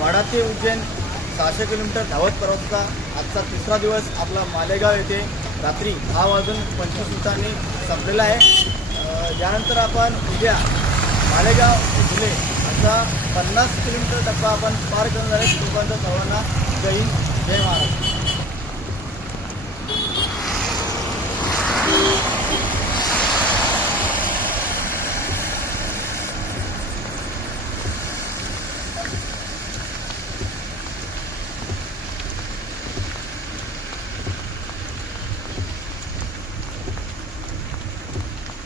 वाडा ते उज्जैन सहाशे किलोमीटर धावत प्रवासचा आजचा तिसरा दिवस आपला मालेगाव येथे रात्री दहा वाजून पंचवीस मिनिटांनी संपलेला आहे. यानंतर आपण उद्या मालेगाव ते धुळे असा पन्नास किलोमीटर टप्पा आपण पार करून झाले लोकांचा सर्वांना जय हिंद जय महाराष्ट्र.